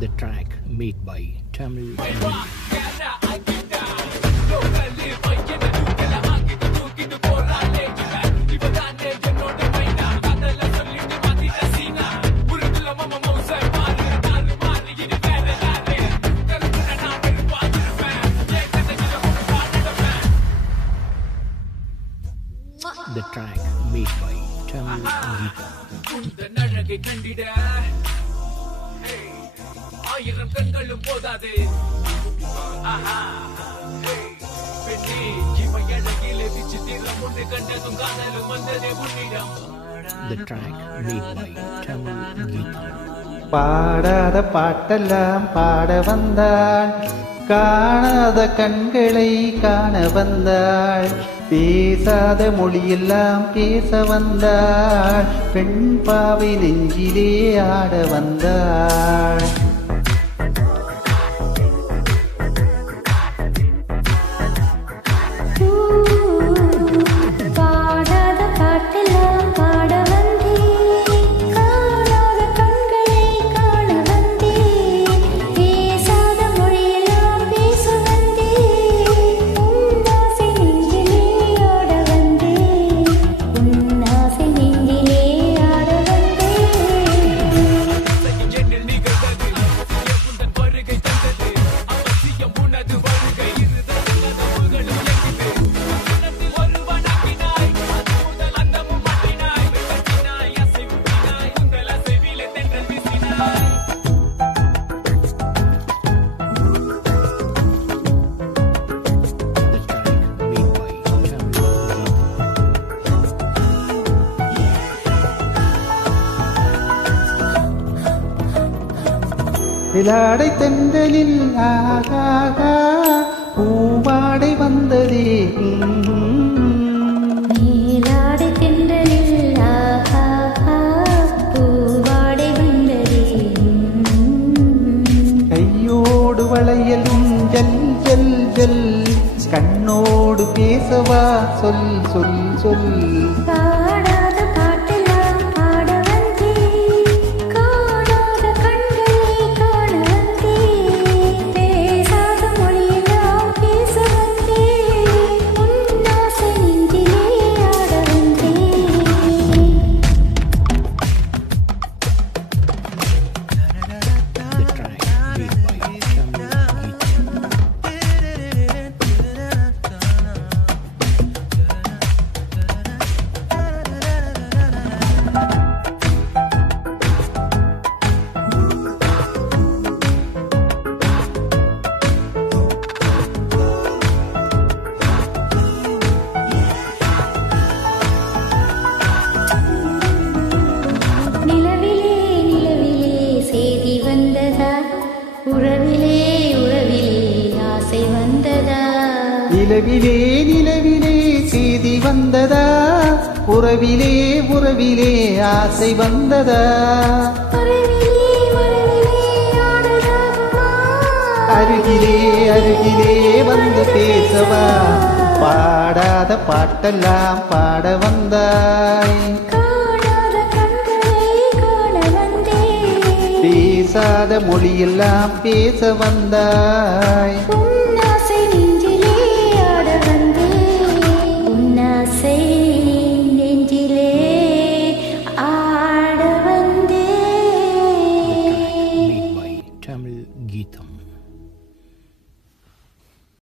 The track made by Tamil. The track made by Tamil Geeta. ஆயிரம் கண்களும் போதாது The track made by Tamil Geeta. பாடாத பாட்டெல்லாம் பாட வந்தாள், காணாத கண்களை காண வந்தாள், பேசாத மொழியெல்லாம் பேச வந்தாள், பெண் பாவை நெஞ்சிலே ஆட வந்தாள். நிலாடை தென்றலில் ஆகாகா பூவாடை வந்ததே, நீலாடை தென்றலில் ஆகாகா பூவாடை வந்ததே, கையோடு வளையலும் ஜல் ஜல் ஜல், கண்ணோடு பேசவா சொல் சொல் சொல். பாடாத பாட்டெல்லாம் பாட வந்தே, காணாத கண்களை காண வந்தே, பேசாத மொழியெல்லாம் பேச வந்தே, உன்னாசை நெஞ்சிலே ஆட வந்தே. The track made by Tamil நிலவிலே நிலவிலே செய்தி வந்ததா, உறவிலே உறவிலே ஆசை வந்ததா, நிலவிலே நிலவிலே செய்தி வந்ததா, உறவிலே உறவிலே ஆசை வந்ததா, மரவிலே மரவிலே ஆடலாகுமா, அருகிலே அருகிலே வந்து பேசவா, பாடாத பாட்டெல்லாம் பாட வந்தாய், காணாத கண்களை காண வந்தே, பேசாத மொழியெல்லாம் பேச வந்தாய். உன்னாசை நெஞ்சிலே ஆட வந்தே, உன்னாசை நெஞ்சிலே ஆட வந்தே. made by Tamil Geetam.